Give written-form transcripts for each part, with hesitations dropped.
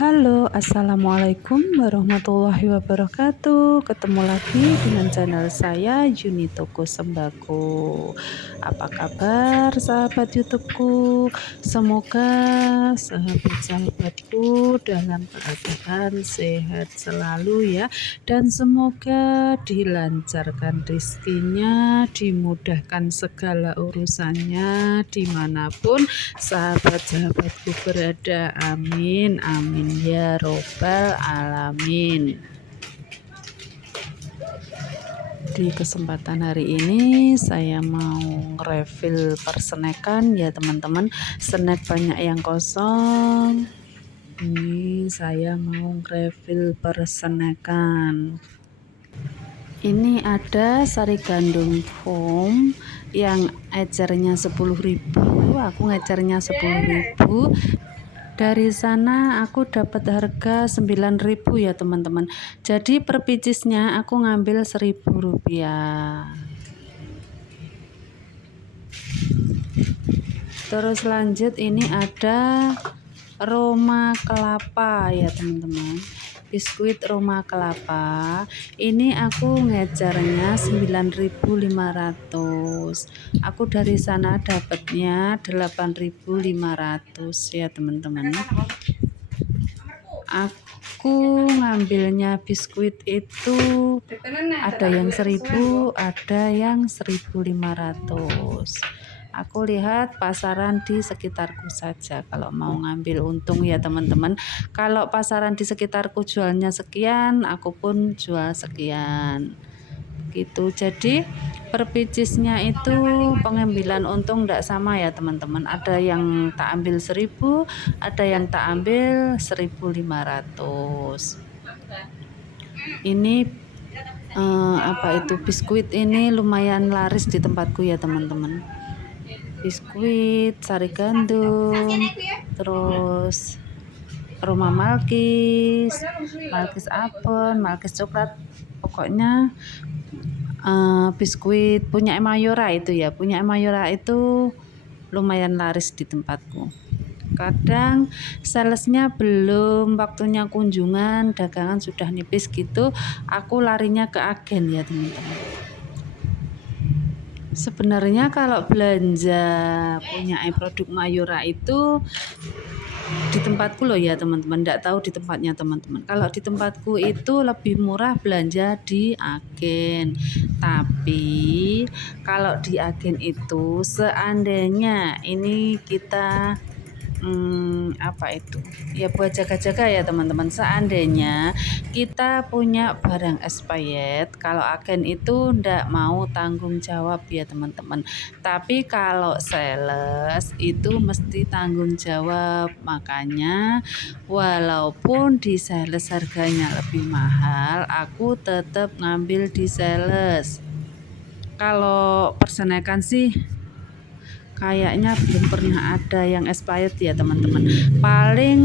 Halo, assalamualaikum warahmatullahi wabarakatuh. Ketemu lagi dengan channel saya Yuni Toko Sembako. Apa kabar sahabat YouTubeku? Semoga sahabat-sahabatku dalam keadaan sehat selalu ya, dan semoga dilancarkan rezekinya, dimudahkan segala urusannya dimanapun sahabat-sahabatku berada. Amin amin ya robbal alamin. Di kesempatan hari ini saya mau refill persenekan ya teman-teman. Snack banyak yang kosong, ini saya mau refill persenekan. Ini ada sari gandum foam yang ecernya 10.000, aku ngecernya 10.000. Dari sana aku dapat harga 9.000 ya teman-teman. Jadi per picisnya aku ngambil Rp1.000. Terus lanjut, ini ada Roma kelapa ya teman-teman. Biskuit Roma kelapa ini aku ngejarnya 9.500. Aku dari sana dapatnya 8.500 ya teman-teman. Aku ngambilnya biskuit itu ada yang 1.000, ada yang 1.500. Aku lihat pasaran di sekitarku saja kalau mau ngambil untung ya teman-teman. Kalau pasaran di sekitarku jualnya sekian, aku pun jual sekian gitu. Jadi per picisnya itu pengambilan untung tidak sama ya teman-teman. Ada yang tak ambil 1.000, ada yang tak ambil 1.500. Ini apa itu, biskuit ini lumayan laris di tempatku ya teman-teman. Biskuit sari gandum, terus Roma Malkis, Malkis apel, Malkis coklat, pokoknya biskuit punya Mayora itu ya, punya Mayora itu lumayan laris di tempatku. Kadang salesnya belum waktunya kunjungan, dagangan sudah nipis gitu, aku larinya ke agen ya teman-teman. Sebenarnya kalau belanja punya produk Mayora itu di tempatku loh ya teman-teman, tidak tahu di tempatnya teman-teman. Kalau di tempatku itu lebih murah belanja di agen. Tapi kalau di agen itu seandainya ini kita apa itu ya, buat jaga-jaga ya teman-teman. Seandainya kita punya barang expired, kalau agen itu ndak mau tanggung jawab ya teman-teman. Tapi kalau sales itu mesti tanggung jawab. Makanya walaupun di sales harganya lebih mahal, aku tetap ngambil di sales. Kalau persenekan sih kayaknya belum pernah ada yang expired ya teman-teman. Paling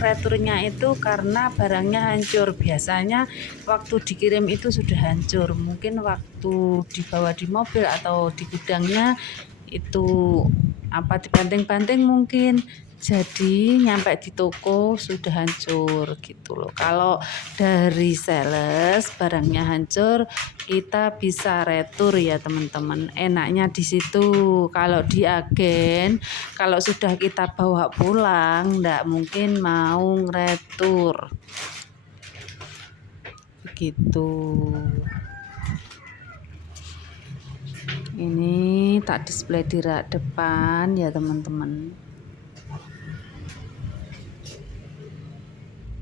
returnya itu karena barangnya hancur. Biasanya waktu dikirim itu sudah hancur. Mungkin waktu dibawa di mobil atau di gudangnya itu apa, dibanting-banting mungkin. Jadi nyampe di toko sudah hancur gitu loh. Kalau dari sales barangnya hancur, kita bisa retur ya teman-teman. Enaknya di situ. Kalau di agen, kalau sudah kita bawa pulang, ndak mungkin mau retur begitu. Ini tak display di rak depan ya teman-teman.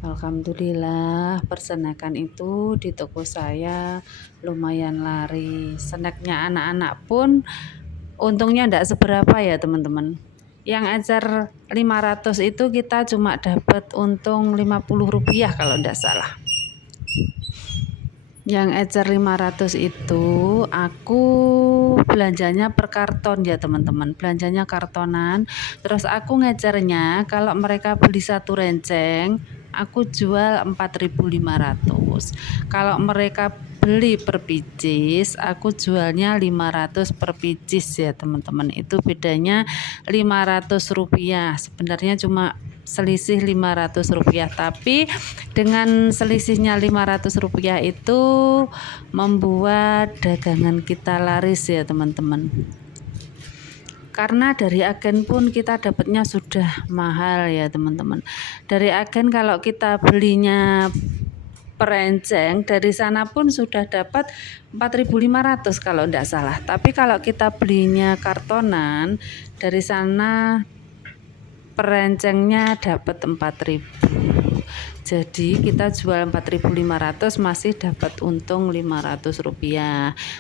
Alhamdulillah persenekan itu di toko saya lumayan laris. Snacknya anak-anak pun untungnya enggak seberapa ya teman-teman. Yang ecer 500 itu kita cuma dapat untung Rp50 kalau enggak salah. Yang ecer 500 itu aku belanjanya per karton ya teman-teman. Belanjanya kartonan. Terus aku ngecernya kalau mereka beli satu renceng, aku jual 4.500. Kalau mereka beli per picis, aku jualnya 500 per picis ya teman-teman. Itu bedanya Rp500. Sebenarnya cuma selisih Rp500, tapi dengan selisihnya Rp500 itu membuat dagangan kita laris ya teman-teman. Karena dari agen pun kita dapatnya sudah mahal ya teman-teman. Dari agen kalau kita belinya per enceng, dari sana pun sudah dapat 4.500 kalau tidak salah. Tapi kalau kita belinya kartonan, dari sana per encengnya dapat 4.000. Jadi kita jual 4.500 masih dapat untung Rp500.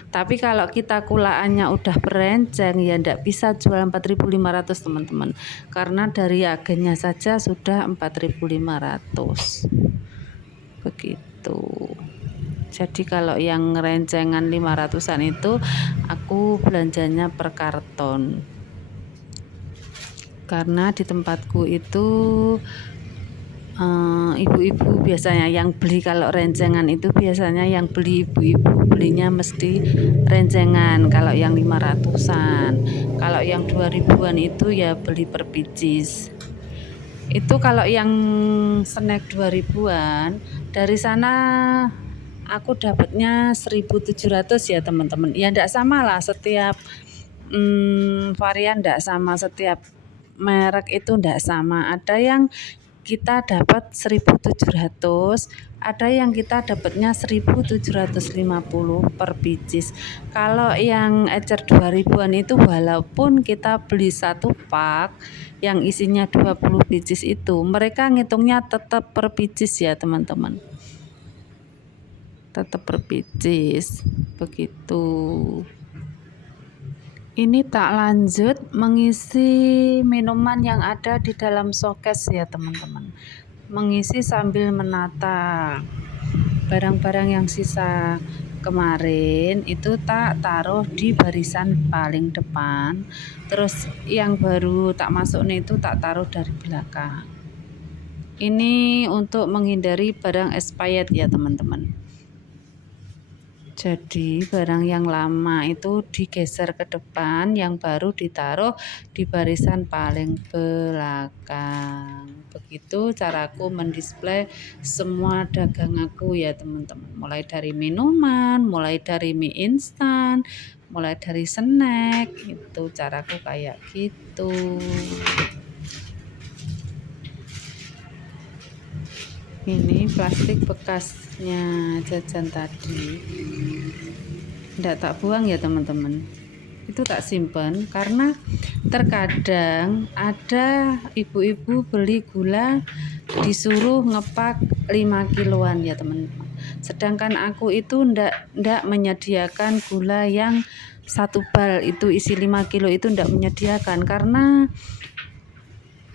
Tapi kalau kita kulaannya udah per enceng ya ndak bisa jual 4.500 teman-teman. Karena dari agennya saja sudah 4.500. Begitu. Jadi kalau yang rencengan 500-an itu aku belanjanya per karton. Karena di tempatku itu ibu-ibu biasanya yang beli, kalau rencengan itu biasanya yang beli ibu-ibu belinya mesti rencengan kalau yang 500-an. Kalau yang 2000-an itu ya beli per pieces. Itu kalau yang snack 2000-an dari sana aku dapatnya 1.700 ya teman-teman. Ya enggak sama lah, setiap varian enggak sama, setiap merek itu enggak sama. Ada yang kita dapat 1.700, ada yang kita dapatnya 1.750 per pieces. Kalau yang ecer 2000-an itu walaupun kita beli satu pak yang isinya 20 pieces itu, mereka ngitungnya tetap per pieces ya teman-teman. Tetap per pieces. Begitu. Ini tak lanjut mengisi minuman yang ada di dalam showcase ya teman-teman. Mengisi sambil menata barang-barang yang sisa kemarin itu tak taruh di barisan paling depan. Terus yang baru tak masuk nih itu tak taruh dari belakang. Ini untuk menghindari barang expired ya teman-teman. Jadi barang yang lama itu digeser ke depan, yang baru ditaruh di barisan paling belakang. Begitu caraku mendisplay semua dagang aku ya teman-teman. Mulai dari minuman, mulai dari mie instan, mulai dari snack, itu caraku kayak gitu. Ini plastik bekasnya jajan tadi, ndak tak buang ya teman-teman, itu tak simpen karena terkadang ada ibu-ibu beli gula disuruh ngepak 5 kiloan ya teman-teman, sedangkan aku itu ndak menyediakan gula yang satu bal itu isi 5 kilo itu ndak menyediakan. Karena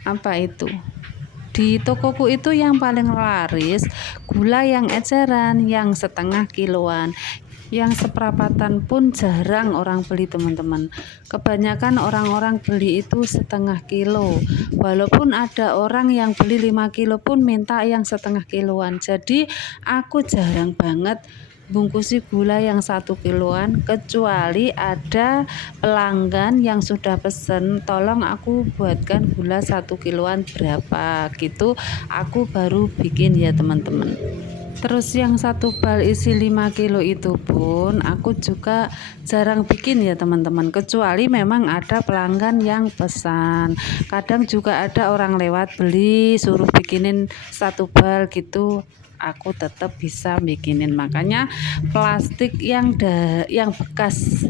apa itu, di tokoku itu yang paling laris gula yang eceran, yang setengah kiloan. Yang seperapatan pun jarang orang beli teman-teman. Kebanyakan orang-orang beli itu setengah kilo. Walaupun ada orang yang beli 5 kilo pun minta yang setengah kiloan. Jadi aku jarang banget bungkusi gula yang 1 kiloan, kecuali ada pelanggan yang sudah pesen tolong aku buatkan gula 1 kiloan berapa gitu, aku baru bikin ya teman-teman. Terus yang satu bal isi 5 kilo itu pun aku juga jarang bikin ya teman-teman, kecuali memang ada pelanggan yang pesan. Kadang juga ada orang lewat beli suruh bikinin 1 bal gitu, aku tetap bisa bikinin. Makanya plastik yang bekas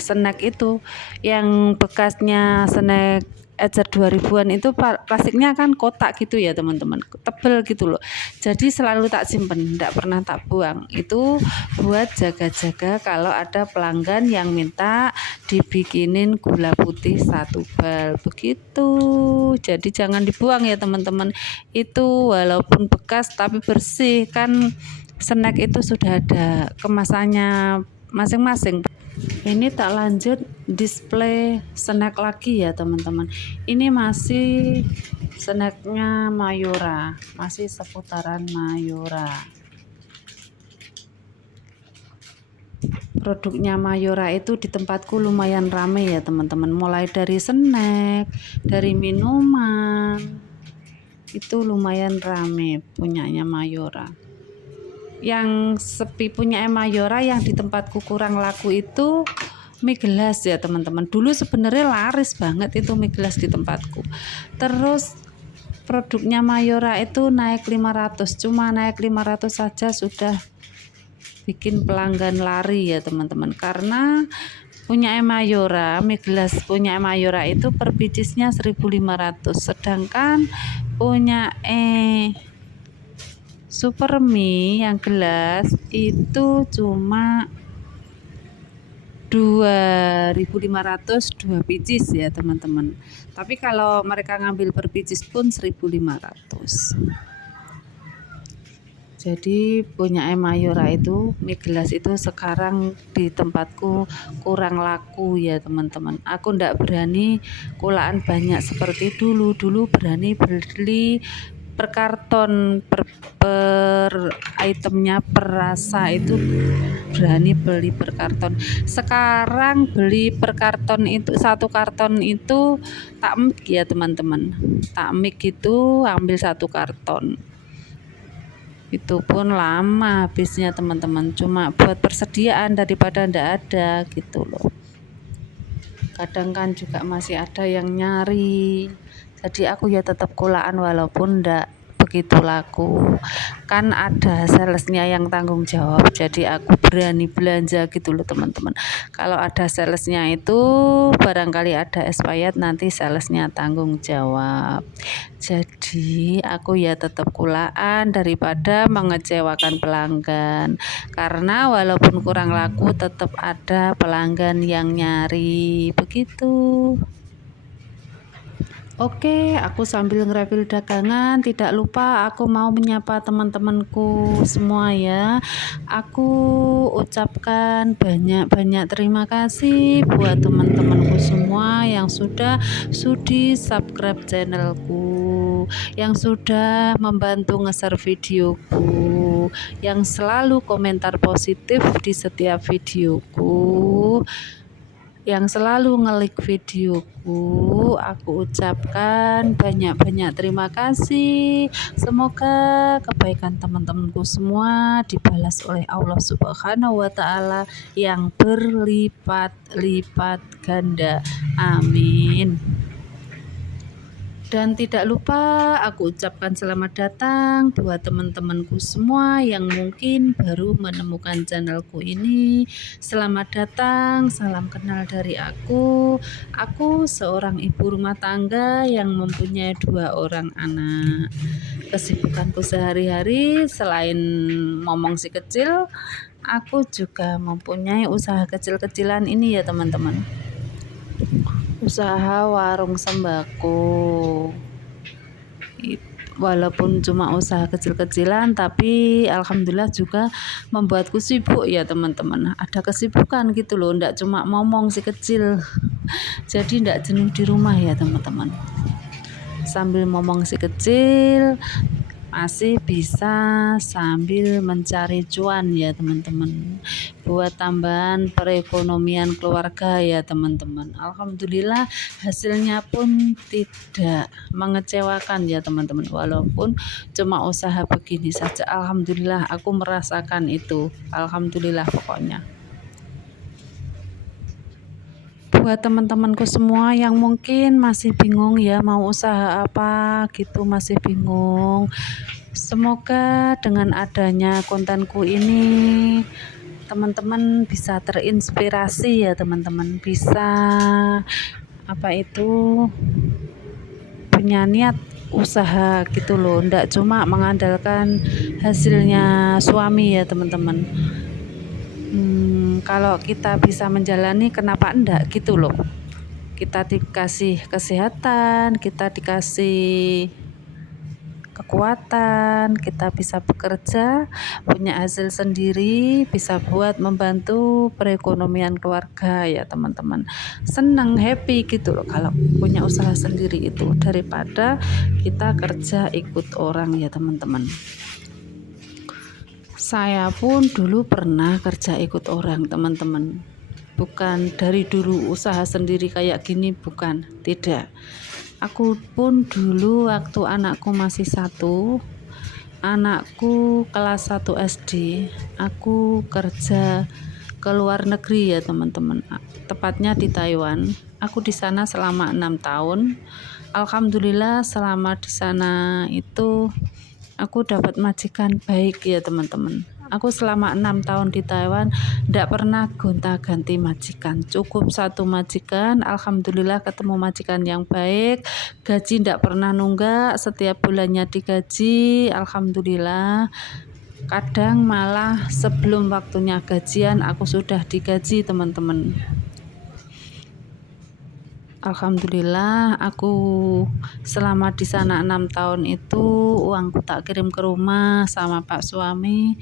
snack itu, yang bekasnya snack ecer 2000-an itu plastiknya kan kotak gitu ya teman-teman, tebel gitu loh. Jadi selalu tak simpen, tidak pernah tak buang. Itu buat jaga-jaga kalau ada pelanggan yang minta dibikinin gula putih 1 bal begitu. Jadi jangan dibuang ya teman-teman, itu walaupun bekas tapi bersih, kan snack itu sudah ada kemasannya masing-masing. Ini tak lanjut display snack lagi ya teman-teman. Ini masih snacknya Mayora, masih seputaran Mayora. Produknya Mayora itu di tempatku lumayan rame ya teman-teman. Mulai dari snack, dari minuman, itu lumayan rame punyanya Mayora. Yang sepi punya Mayora yang di tempatku kurang laku itu mie gelas ya teman-teman. Dulu sebenarnya laris banget itu mie gelas di tempatku. Terus produknya Mayora itu naik 500, cuma naik 500 saja sudah bikin pelanggan lari ya teman-teman. Karena punya Mayora, mie gelas punya Mayora itu per bicisnya 1.500, sedangkan punya Super Mie yang gelas itu cuma 2.500 2 bicis ya teman-teman. Tapi kalau mereka ngambil per bicis pun 1.500. Jadi punya Mayora itu mie gelas itu sekarang di tempatku kurang laku ya teman-teman. Aku ndak berani kulaan banyak seperti dulu. Dulu berani beli per karton, per itemnya, per rasa itu berani beli per karton. Sekarang beli per karton itu, satu karton itu tak mik ya teman-teman. Tak mik itu ambil satu karton. Itu pun lama habisnya teman-teman, cuma buat persediaan daripada ndak ada gitu loh. Kadang kan juga masih ada yang nyari, jadi aku ya tetap kulaan walaupun ndak begitu laku. Kan ada salesnya yang tanggung jawab, jadi aku berani belanja gitu loh teman-teman. Kalau ada salesnya itu barangkali ada expired, nanti salesnya tanggung jawab. Jadi aku ya tetap kulaan daripada mengecewakan pelanggan, karena walaupun kurang laku tetap ada pelanggan yang nyari begitu. Oke, aku sambil nge-review dagangan, tidak lupa aku mau menyapa teman-temanku semua ya. Aku ucapkan banyak-banyak terima kasih buat teman-temanku semua yang sudah sudi subscribe channelku, yang sudah membantu nge-share videoku, yang selalu komentar positif di setiap videoku, yang selalu nge-like videoku. Aku ucapkan banyak-banyak terima kasih. Semoga kebaikan teman-temanku semua dibalas oleh Allah Subhanahu wa Ta'ala yang berlipat-lipat ganda. Amin. Dan tidak lupa aku ucapkan selamat datang buat teman-temanku semua yang mungkin baru menemukan channelku ini. Selamat datang, salam kenal dari aku. Aku seorang ibu rumah tangga yang mempunyai 2 orang anak. Kesibukanku sehari-hari selain ngomong si kecil, aku juga mempunyai usaha kecil-kecilan ini ya teman-teman. Usaha warung sembako. Walaupun cuma usaha kecil-kecilan, tapi alhamdulillah juga membuatku sibuk ya teman-teman. Ada kesibukan gitu loh, ndak cuma ngomong si kecil. Jadi ndak jenuh di rumah ya teman-teman. Sambil ngomong si kecil masih bisa sambil mencari cuan ya teman-teman, buat tambahan perekonomian keluarga ya teman-teman. Alhamdulillah hasilnya pun tidak mengecewakan ya teman-teman, walaupun cuma usaha begini saja. Alhamdulillah aku merasakan itu, alhamdulillah pokoknya. Buat teman-temanku semua yang mungkin masih bingung ya mau usaha apa gitu, masih bingung, semoga dengan adanya kontenku ini teman-teman bisa terinspirasi ya teman-teman, bisa punya niat usaha gitu loh, ndak cuma mengandalkan hasilnya suami ya teman-teman. Kalau kita bisa menjalani, kenapa enggak gitu loh. Kita dikasih kesehatan, kita dikasih kekuatan, kita bisa bekerja, punya hasil sendiri, bisa buat membantu perekonomian keluarga ya teman-teman. Senang, happy gitu loh kalau punya usaha sendiri itu, daripada kita kerja ikut orang ya teman-teman. Saya pun dulu pernah kerja ikut orang teman-teman. Bukan dari dulu usaha sendiri kayak gini, bukan, tidak. Aku pun dulu waktu anakku masih satu, anakku kelas 1 SD, aku kerja ke luar negeri ya teman-teman, tepatnya di Taiwan. Aku di sana selama 6 tahun. Alhamdulillah selama di sana itu aku dapat majikan baik ya teman-teman. Aku selama 6 tahun di Taiwan tidak pernah gonta-ganti majikan, cukup satu majikan. Alhamdulillah ketemu majikan yang baik, gaji tidak pernah nunggak, setiap bulannya digaji. Alhamdulillah, kadang malah sebelum waktunya gajian aku sudah digaji teman-teman. Alhamdulillah aku selama di sana 6 tahun itu uangku tak kirim ke rumah sama Pak suami,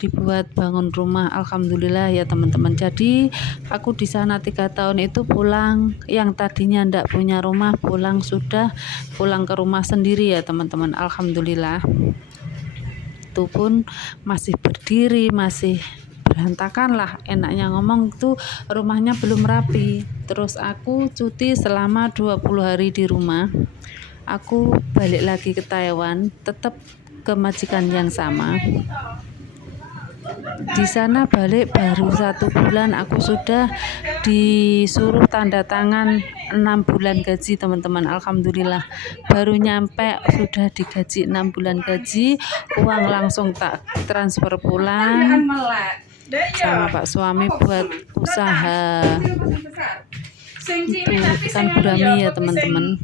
dibuat bangun rumah. Alhamdulillah ya teman-teman. Jadi aku di sana 3 tahun itu pulang, yang tadinya ndak punya rumah sudah pulang ke rumah sendiri ya teman-teman. Alhamdulillah, itu pun masih berdiri, masih berantakan lah, enaknya ngomong itu rumahnya belum rapi. Terus aku cuti selama 20 hari di rumah, aku balik lagi ke Taiwan, tetap ke majikan yang sama. Di sana balik baru 1 bulan aku sudah disuruh tanda tangan 6 bulan gaji teman-teman. Alhamdulillah baru nyampe sudah digaji 6 bulan gaji, uang langsung tak transfer pulang sama Pak suami buat usaha itu ikan gurami ya teman-teman.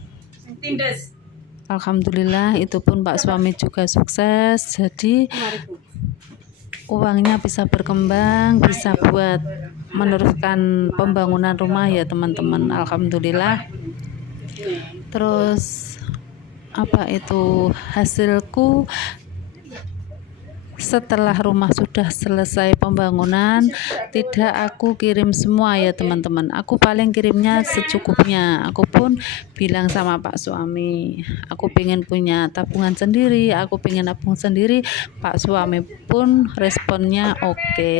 Alhamdulillah itu pun Pak suami juga sukses, jadi uangnya bisa berkembang, bisa buat meneruskan pembangunan rumah ya teman-teman. Alhamdulillah. Terus hasilku setelah rumah sudah selesai pembangunan, tidak aku kirim semua ya teman-teman, aku paling kirimnya secukupnya. Aku pun bilang sama Pak suami, aku pengen punya tabungan sendiri, aku pengen nabung sendiri. Pak suami pun responnya oke.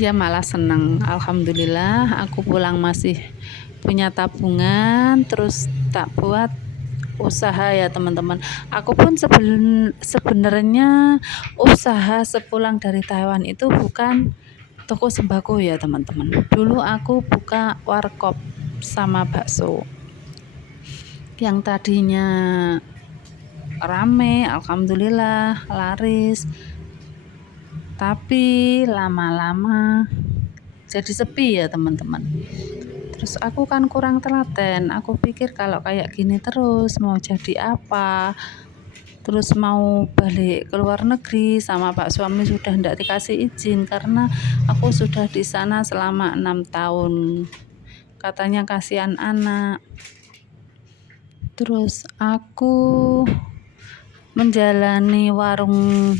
Dia malah senang. Alhamdulillah aku pulang masih punya tabungan, terus tak buat usaha ya teman-teman. Aku pun sebenarnya usaha sepulang dari Taiwan itu bukan toko sembako ya teman-teman. Dulu aku buka warkop sama bakso, yang tadinya rame, alhamdulillah laris, tapi lama-lama jadi sepi ya teman-teman. Terus aku kan kurang telaten, aku pikir kalau kayak gini terus mau jadi apa, terus mau balik ke luar negeri sama Pak suami sudah tidak dikasih izin karena aku sudah di sana selama 6 tahun, katanya kasihan anak. Terus aku menjalani warung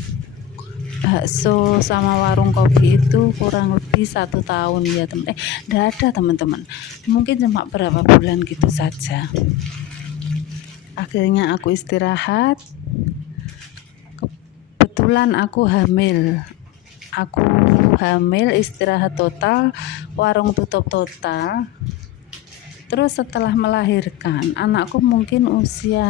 bakso sama warung kopi itu kurang lebih 1 tahun ya teman. Tidak ada teman-teman, mungkin cuma berapa bulan gitu saja. Akhirnya aku istirahat. Kebetulan aku hamil, istirahat total, warung tutup total. Terus setelah melahirkan anakku mungkin usia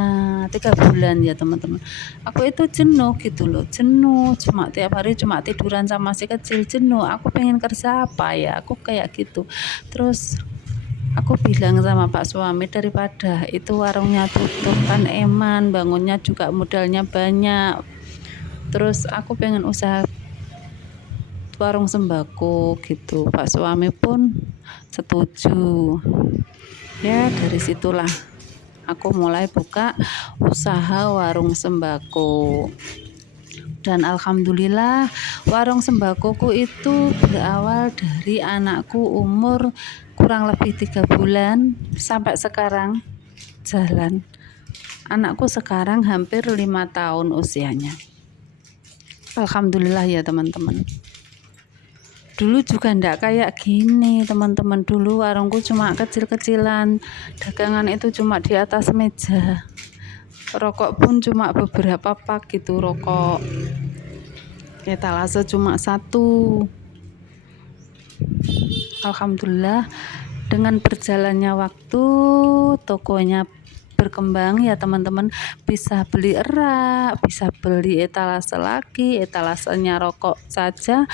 3 bulan ya teman-teman, aku itu jenuh gitu loh, cuma tiap hari cuma tiduran sama si kecil, jenuh. Aku pengen kerja apa ya, aku kayak gitu. Terus aku bilang sama Pak suami, daripada itu warungnya tutup kan eman, bangunnya juga modalnya banyak. Terus aku pengen usaha warung sembako gitu. Pak suami pun setuju. Ya dari situlah aku mulai buka usaha warung sembako. Dan alhamdulillah warung sembakoku itu berawal dari anakku umur kurang lebih 3 bulan sampai sekarang jalan. Anakku sekarang hampir 5 tahun usianya. Alhamdulillah ya teman-teman. Dulu juga ndak kayak gini teman-teman, dulu warungku cuma kecil-kecilan, dagangan itu cuma di atas meja, rokok pun cuma beberapa pak gitu, rokok etalase cuma 1. Alhamdulillah Dengan berjalannya waktu, tokonya berkembang ya teman-teman, bisa beli erak, bisa beli etalase lagi, etalasenya rokok saja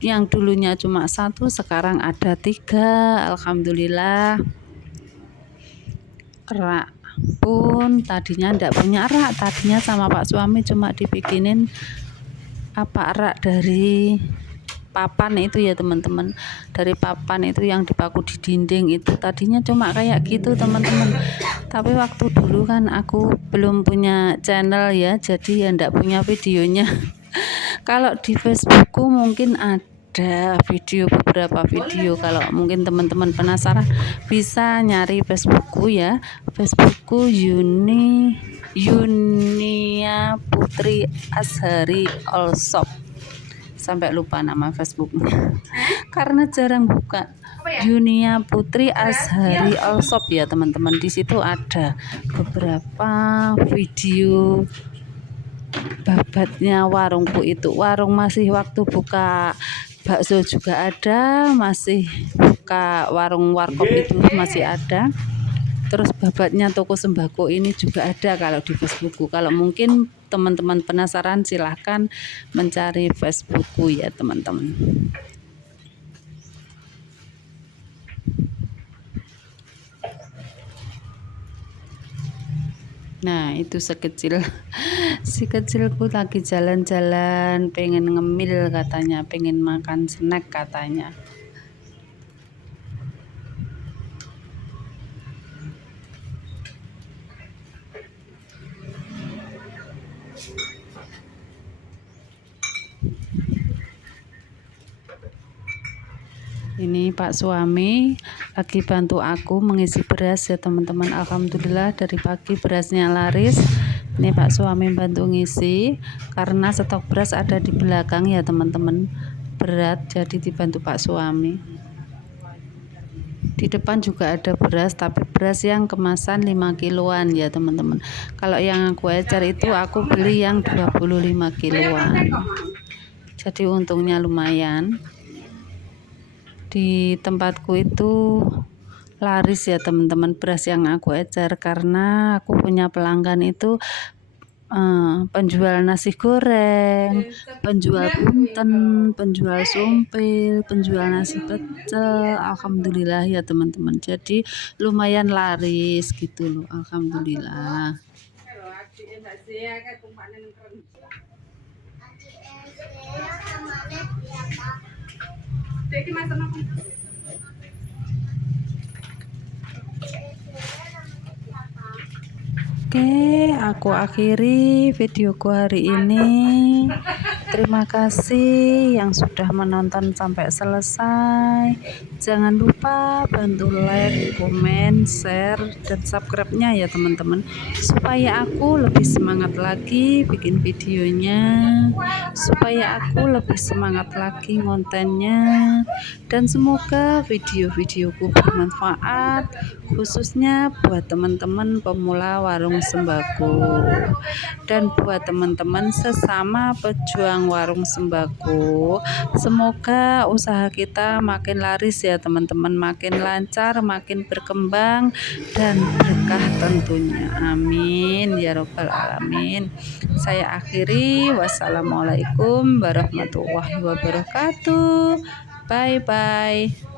yang dulunya cuma satu sekarang ada 3. Alhamdulillah. Erak pun tadinya ndak punya erak, tadinya sama Pak suami cuma dibikinin erak dari papan itu ya teman-teman, dari papan itu yang dipaku di dinding itu tadinya cuma kayak gitu teman-teman. Tapi waktu dulu kan aku belum punya channel ya, jadi ya ndak punya videonya. Kalau di Facebookku mungkin ada beberapa video. Kalau mungkin teman-teman penasaran bisa nyari Facebookku ya. Facebookku Yunia Putri Azhari Allshop. Sampai lupa nama Facebooknya karena jarang buka. Yunia Putri Azhari Allshop ya teman-teman. Di situ ada beberapa video babatnya warungku itu. Warung masih waktu buka bakso juga ada, masih buka warung warkop itu masih ada. Terus babatnya toko sembako ini juga ada kalau di Facebookku. Kalau mungkin teman-teman penasaran silahkan mencari Facebookku ya teman-teman. Nah itu si kecilku lagi jalan-jalan, pengen ngemil katanya, pengen makan snack katanya. Ini Pak suami lagi bantu aku mengisi beras ya teman-teman. Alhamdulillah dari pagi berasnya laris. Ini Pak suami bantu ngisi karena stok beras ada di belakang ya teman-teman, berat jadi dibantu Pak suami. Di depan juga ada beras, tapi beras yang kemasan 5 kiloan ya teman-teman. Kalau yang aku ecer itu aku beli yang 25 kiloan. Jadi untungnya lumayan. Di tempatku itu laris ya teman-teman beras yang aku ecer karena aku punya pelanggan itu penjual nasi goreng, penjual punten, penjual sumpil, penjual nasi pecel. Alhamdulillah ya teman-teman, jadi lumayan laris gitu loh. Alhamdulillah. Oke, aku akhiri videoku hari ini. Terima kasih yang sudah menonton sampai selesai. Jangan lupa bantu like, komen, share, dan subscribe-nya ya teman-teman, supaya aku lebih semangat lagi bikin videonya, supaya aku lebih semangat lagi kontennya, dan semoga video-videoku bermanfaat khususnya buat teman-teman pemula warung sembako dan buat teman-teman sesama pejuang warung sembako. Semoga usaha kita makin laris ya teman-teman, makin lancar, makin berkembang dan berkah tentunya. Amin ya robbal alamin. Saya akhiri, wassalamualaikum warahmatullahi wabarakatuh. Bye bye.